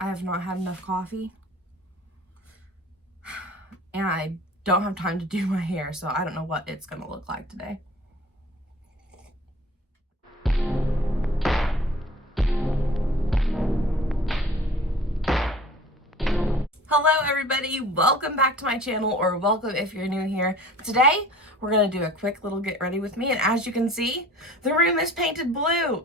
I have not had enough coffee. And I don't have time to do my hair, so I don't know what it's gonna look like today. Hello everybody, welcome back to my channel, or welcome if you're new here. Today, we're gonna do a quick little get ready with me, and as you can see, the room is painted blue.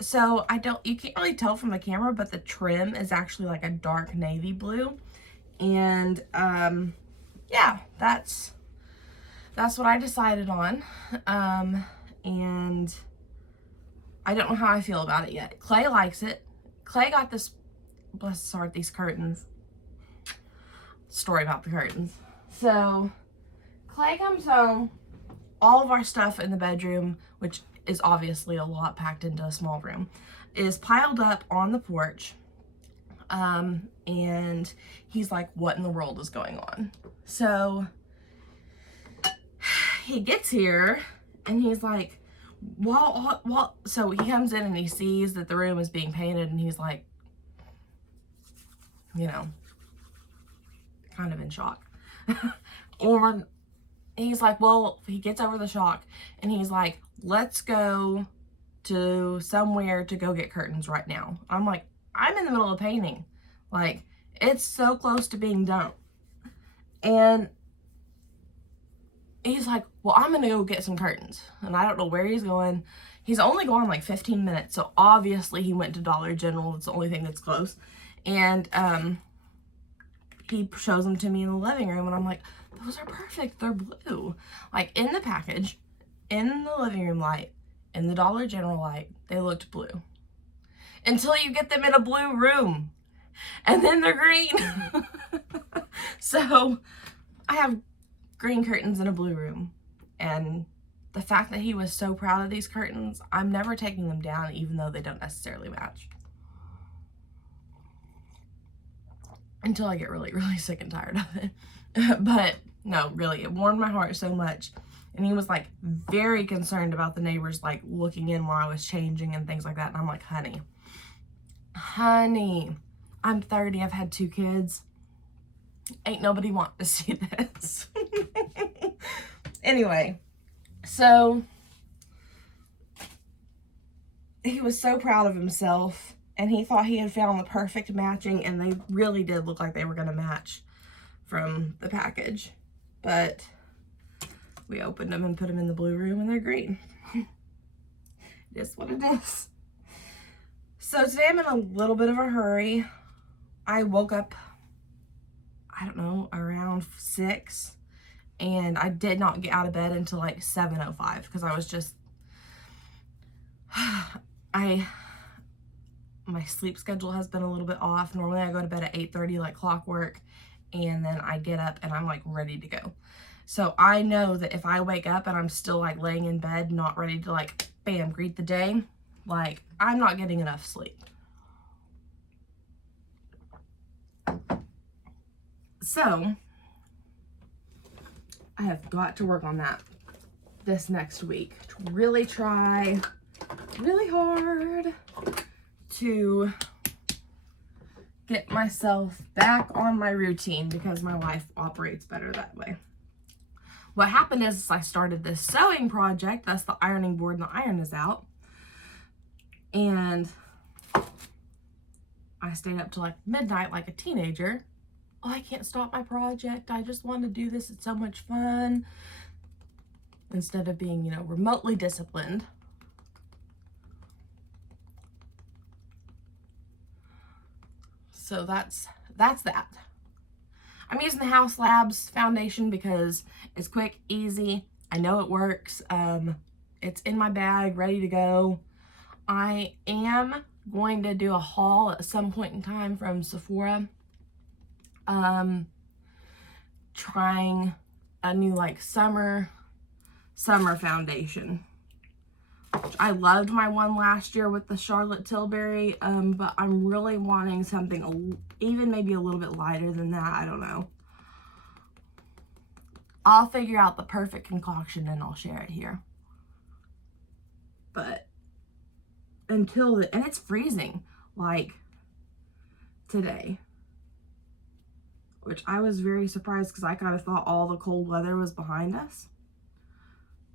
So you can't really tell from the camera, but the trim is actually like a dark navy blue. And, yeah, that's what I decided on. And I don't know how I feel about it yet. Clay likes it. Clay got this, bless his heart, these curtains. Story about the curtains. So Clay comes home, all of our stuff in the bedroom, which is obviously a lot packed into a small room, is piled up on the porch. And he's like, what in the world is going on? So he gets here and he's like, so he comes in and he sees that the room is being painted, and he's like, you know, kind of in shock. And he's like, well, he gets over the shock and he's like, let's go to somewhere to go get curtains right now. I'm like, I'm in the middle of painting. Like, it's so close to being done. And he's like, well, I'm gonna go get some curtains. And I don't know where he's going. He's only gone like 15 minutes, so obviously he went to Dollar General. It's the only thing that's close. And he shows them to me in the living room, and I'm like, those are perfect. They're blue. Like, in the package, in the living room light, in the Dollar General light, they looked blue. Until you get them in a blue room. And then they're green. So I have green curtains in a blue room. And the fact that he was so proud of these curtains, I'm never taking them down, even though they don't necessarily match. Until I get really, really sick and tired of it. But no, really, it warmed my heart so much. And he was like very concerned about the neighbors like looking in while I was changing and things like that. And I'm like, honey, I'm 30, I've had 2 kids. Ain't nobody want to see this. Anyway, so he was so proud of himself, and he thought he had found the perfect matching, and they really did look like they were gonna match from the package. But we opened them and put them in the blue room, and they're green. It is what it is. So today I'm in a little bit of a hurry. I woke up, I don't know, around 6, and I did not get out of bed until like 7:05 because I was just, my sleep schedule has been a little bit off. Normally I go to bed at 8:30 like clockwork, and then I get up and I'm like ready to go. So I know that if I wake up and I'm still like laying in bed, not ready to like, bam, greet the day, like I'm not getting enough sleep. So I have got to work on that this next week. To really try really hard to get myself back on my routine, because my life operates better that way. What happened is I started this sewing project. That's the ironing board, and the iron is out. And I stayed up till like midnight like a teenager. Oh, I can't stop my project. I just want to do this. It's so much fun. Instead of being, remotely disciplined. So that's that. I'm using the House Labs foundation because it's quick, easy. I know it works. It's in my bag, ready to go. I am going to do a haul at some point in time from Sephora. Trying a new like summer foundation. I loved my one last year with the Charlotte Tilbury, but I'm really wanting something even maybe a little bit lighter than that. I don't know. I'll figure out the perfect concoction and I'll share it here. But until and it's freezing like today, which I was very surprised because I kind of thought all the cold weather was behind us,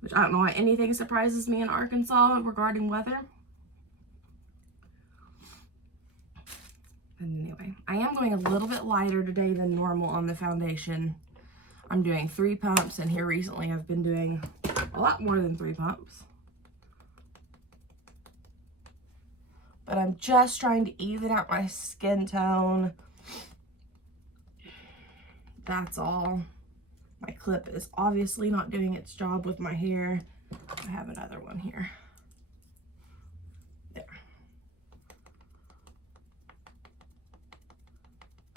which I don't know why anything surprises me in Arkansas regarding weather. But anyway, I am going a little bit lighter today than normal on the foundation. I'm doing 3 pumps, and here recently I've been doing a lot more than 3 pumps. But I'm just trying to even out my skin tone. That's all. My clip is obviously not doing its job with my hair. I have another one here. There.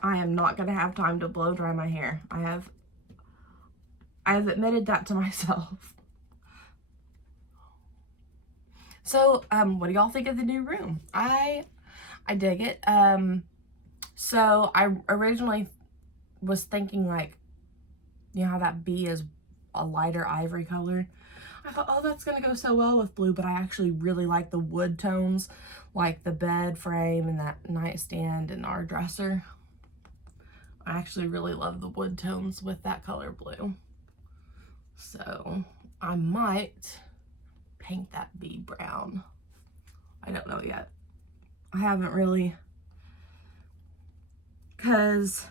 I am not going to have time to blow dry my hair. I have admitted that to myself. So, what do y'all think of the new room? I dig it. So I originally was thinking, like, you know how that bee is a lighter ivory color? I thought, oh, that's gonna go so well with blue, but I actually really like the wood tones, like the bed frame and that nightstand and our dresser. I actually really love the wood tones with that color blue. So I might paint that bee brown. I don't know yet. I haven't really, because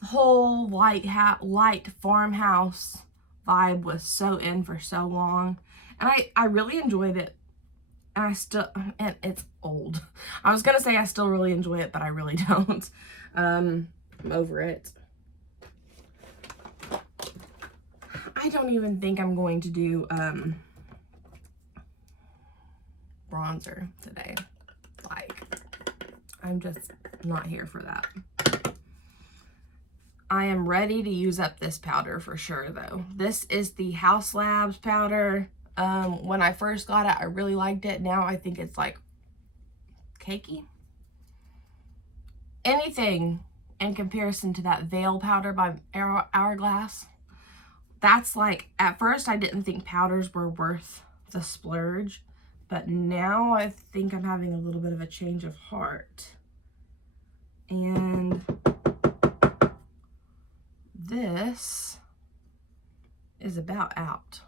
the whole light farmhouse vibe was so in for so long, and I really enjoyed it, and it's old. I was gonna say I still really enjoy it, but I really don't. I'm over it. I don't even think I'm going to do bronzer today. Like, I'm just not here for that. I am ready to use up this powder for sure, though. This is the House Labs powder. When I first got it, I really liked it. Now I think it's like cakey. Anything in comparison to that Veil powder by Hourglass. That's like, at first I didn't think powders were worth the splurge, but now I think I'm having a little bit of a change of heart. And this is about out.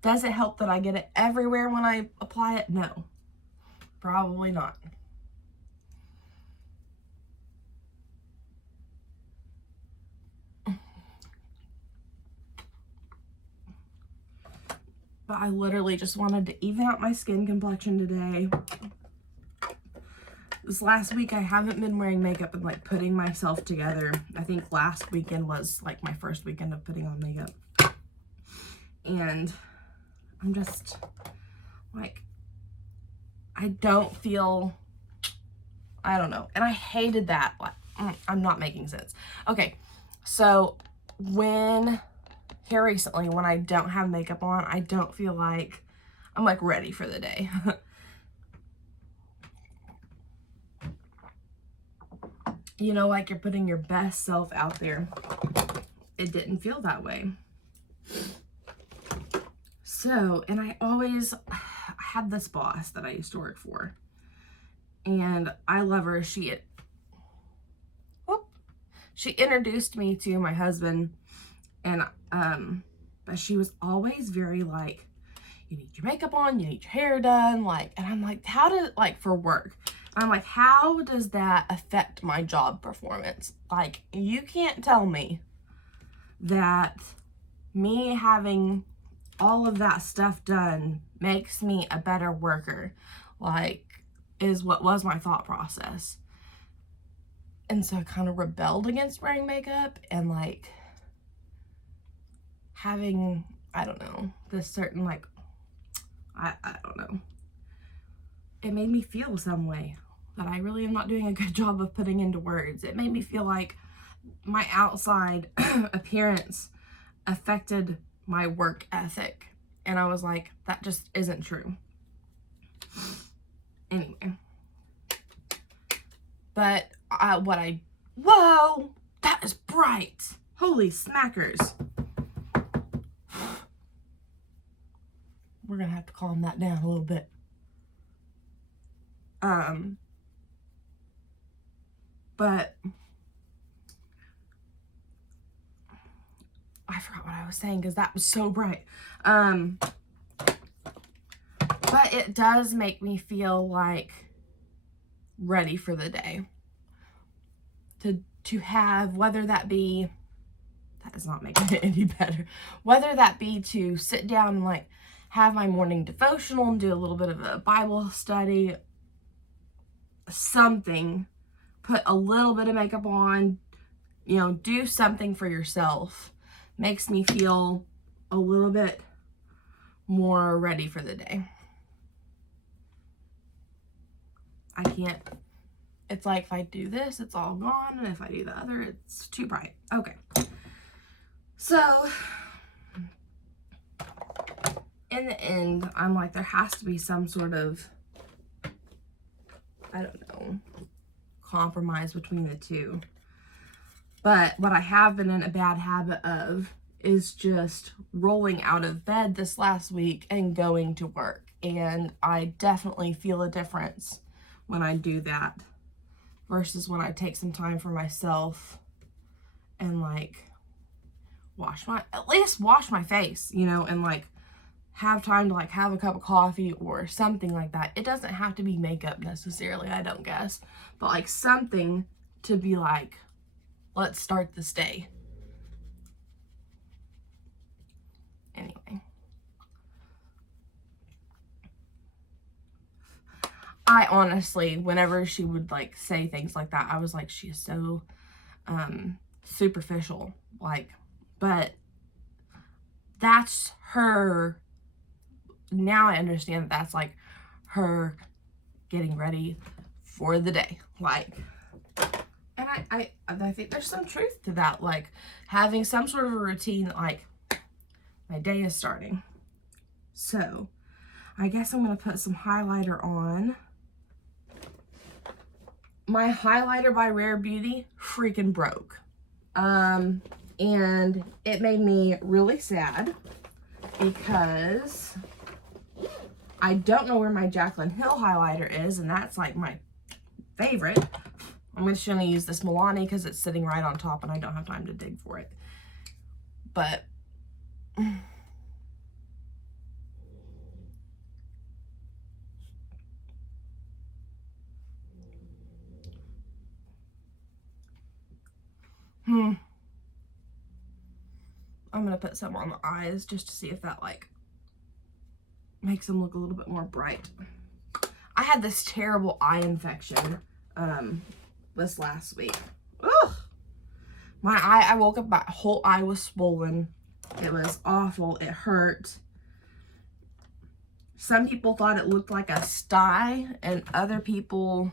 Does it help that I get it everywhere when I apply it? No, probably not. But I literally just wanted to even out my skin complexion today. This last week I haven't been wearing makeup and like putting myself together. I think last weekend was like my first weekend of putting on makeup. And I'm just like, I don't feel, I don't know. And I hated that. Like, I'm not making sense. Okay, so here recently, when I don't have makeup on, I don't feel like I'm like ready for the day. You know, like you're putting your best self out there. It didn't feel that way. So, and I had this boss that I used to work for, and I love her. She introduced me to my husband, and but she was always very like, you need your makeup on, you need your hair done, like, and I'm like, for work, I'm like, how does that affect my job performance? Like, you can't tell me that me having all of that stuff done makes me a better worker, like, is what was my thought process. And so I kind of rebelled against wearing makeup and like having, I don't know, this certain like, I don't know. It made me feel some way that I really am not doing a good job of putting into words. It made me feel like my outside appearance affected my work ethic. And I was like, that just isn't true. Anyway. But whoa, that is bright. Holy smackers. we're gonna have to calm that down a little bit. But I forgot what I was saying because that was so bright. But it does make me feel like ready for the day. To have, whether that be, that is not making it any better, whether that be to sit down and like have my morning devotional and do a little bit of a Bible study, something, put a little bit of makeup on, you know, do something for yourself, makes me feel a little bit more ready for the day. I can't, it's like if I do this, it's all gone, and if I do the other, it's too bright. Okay. So, in the end, I'm like, there has to be some sort of, I don't know, compromise between the two. But what I have been in a bad habit of is just rolling out of bed this last week and going to work. And I definitely feel a difference when I do that versus when I take some time for myself and like at least wash my face, you know, and like have time to like have a cup of coffee or something like that. It doesn't have to be makeup necessarily, I don't guess, but like something to be like, let's start this day. Anyway. I honestly, whenever she would like say things like that, I was like, she is so superficial. Like, but that's her. Now I understand that that's like her getting ready for the day. Like, and I think there's some truth to that. Like having some sort of a routine, like my day is starting. So I guess I'm going to put some highlighter on. My highlighter by Rare Beauty freaking broke. And it made me really sad because I don't know where my Jaclyn Hill highlighter is, and that's like my favorite. I'm just going to use this Milani because it's sitting right on top and I don't have time to dig for it. But I'm going to put some on the eyes just to see if that like makes them look a little bit more bright. I had this terrible eye infection this last week. Ugh. My eye, I woke up, my whole eye was swollen. It was awful. It hurt. Some people thought it looked like a sty, and other people,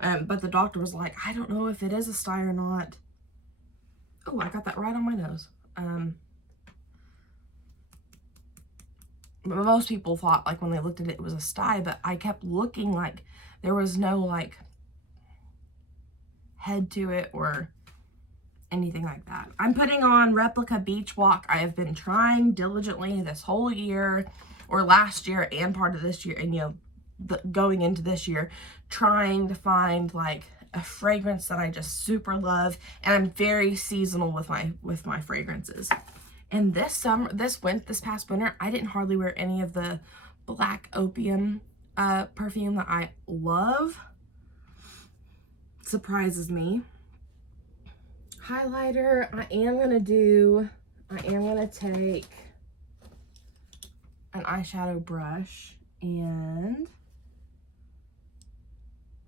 but the doctor was like, I don't know if it is a sty or not. Oh, I got that right on my nose. Most people thought, like, when they looked at it, it was a sty, but I kept looking like there was no, like, head to it or anything like that. I'm putting on Replica Beach Walk. I have been trying diligently this whole year, or last year and part of this year, and, you know, going into this year, trying to find, like, a fragrance that I just super love, and I'm very seasonal with my fragrances. And this past winter, I didn't hardly wear any of the Black Opium perfume that I love. Surprises me. Highlighter, I am gonna take an eyeshadow brush, and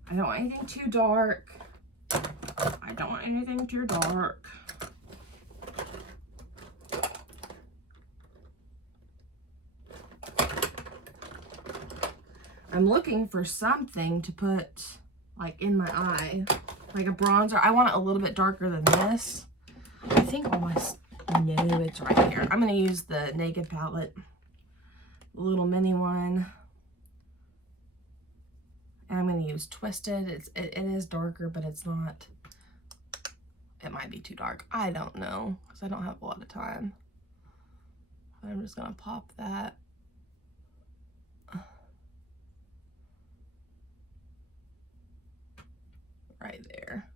I don't want anything too dark. I don't want anything too dark. I'm looking for something to put like in my eye, like a bronzer. I want it a little bit darker than this. I think almost, no, it's right here. I'm going to use the Naked palette, the little mini one. And I'm going to use Twisted. It is darker, but it's not, it might be too dark. I don't know, because I don't have a lot of time. But I'm just going to pop that right there.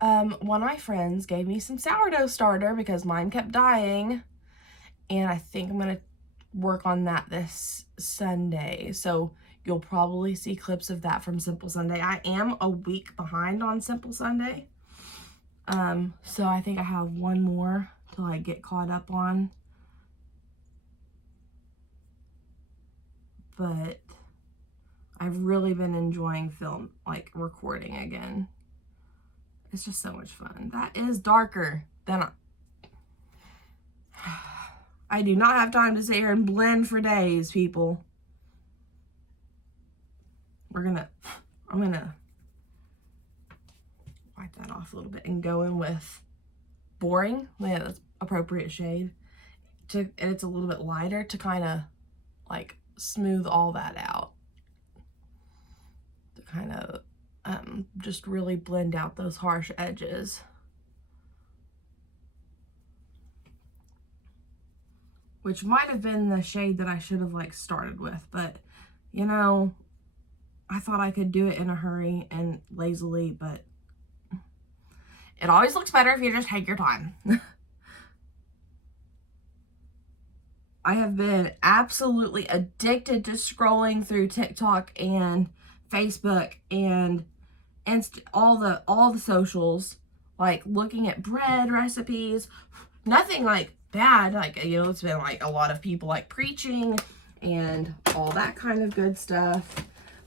One of my friends gave me some sourdough starter because mine kept dying, and I think I'm going to work on that this Sunday. So you'll probably see clips of that from Simple Sunday. I am a week behind on Simple Sunday. So I think I have one more to like get caught up on. But I've really been enjoying recording again. It's just so much fun. That is darker than I do not have time to sit here and blend for days, people. I'm gonna wipe that off a little bit and go in with Boring. Yeah, that's appropriate shade. And it's a little bit lighter to kind of like smooth all that out. To kind of just really blend out those harsh edges. Which might have been the shade that I should have like started with, but you know, I thought I could do it in a hurry and lazily, but it always looks better if you just take your time. I have been absolutely addicted to scrolling through TikTok and Facebook and all the socials, like looking at bread recipes. Nothing like bad, like, you know, it's been like a lot of people like preaching and all that kind of good stuff,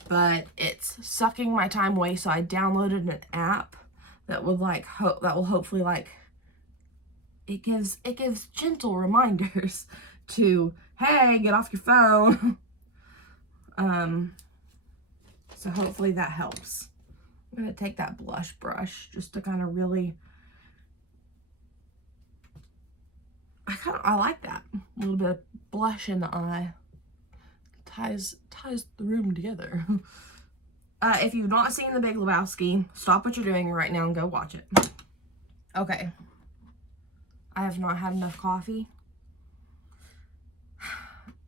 but it's sucking my time away. So I downloaded an app that would like that will hopefully like it gives gentle reminders to, hey, get off your phone. So hopefully that helps. I'm gonna take that blush brush just to kind of really, I like that. A little bit of blush in the eye. Ties the room together. If you've not seen The Big Lebowski, stop what you're doing right now and go watch it. Okay. I have not had enough coffee.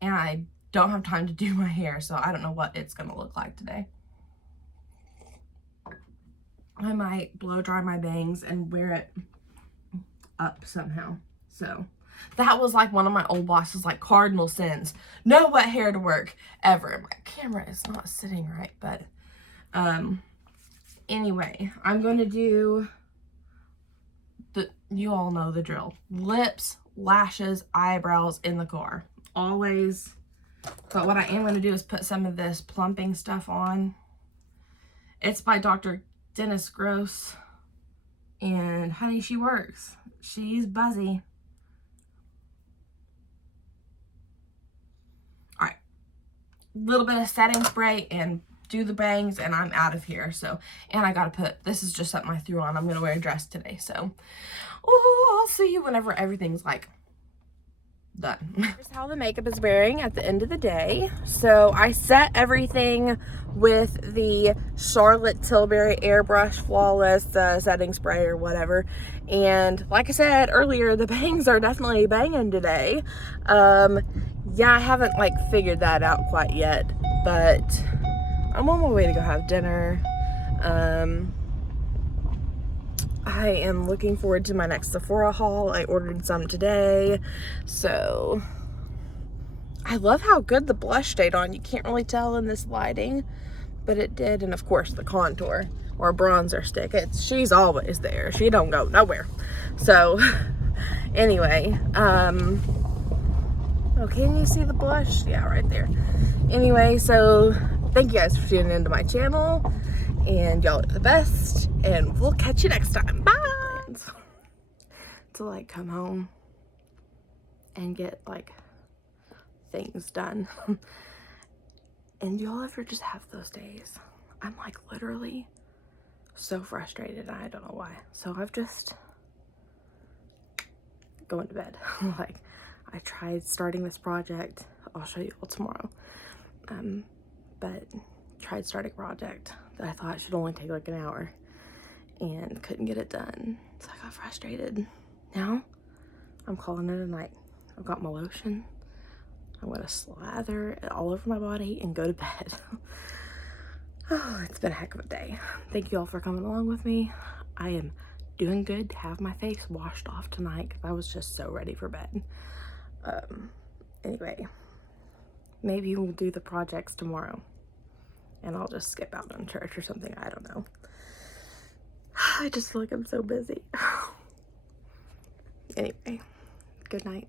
And I don't have time to do my hair, so I don't know what it's gonna look like today. I might blow dry my bangs and wear it up somehow. So that was like one of my old boss's like cardinal sins. No wet hair to work ever. My camera is not sitting right, but anyway, I'm going to do you all know the drill. Lips, lashes, eyebrows in the car. Always. But what I am going to do is put some of this plumping stuff on. It's by Dr. Dennis Gross. And honey, she works. She's buzzy. Alright. Little bit of setting spray and do the bangs and I'm out of here. So, and I gotta put, this is just something I threw on. I'm gonna wear a dress today. So, I'll see you whenever everything's like done. Here's how the makeup is wearing at the end of the day. So I set everything with the Charlotte Tilbury Airbrush Flawless setting spray or whatever. And like I said earlier, the bangs are definitely banging today. Yeah, I haven't like figured that out quite yet, but I'm on my way to go have dinner. I am looking forward to my next Sephora haul. I ordered some today. So I love how good the blush stayed on. You can't really tell in this lighting, but it did. And of course the contour or bronzer stick. She's always there. She don't go nowhere. So anyway, oh, can you see the blush? Yeah, right there. Anyway, so thank you guys for tuning into my channel. And y'all are the best. And we'll catch you next time. Bye! To like come home and get like things done. And y'all ever just have those days? I'm like literally so frustrated. I don't know why. So I've just going to bed. Like I tried starting this project. I'll show you all tomorrow. But tried starting a project that I thought should only take like an hour and couldn't get it done. So I got frustrated. Now I'm calling it a night. I've got my lotion. I'm gonna slather it all over my body and go to bed. Oh, it's been a heck of a day. Thank you all for coming along with me. I am doing good to have my face washed off tonight because I was just so ready for bed. Anyway, maybe we'll do the projects tomorrow and I'll just skip out on church or something. I don't know. I just feel like I'm so busy. Anyway, good night.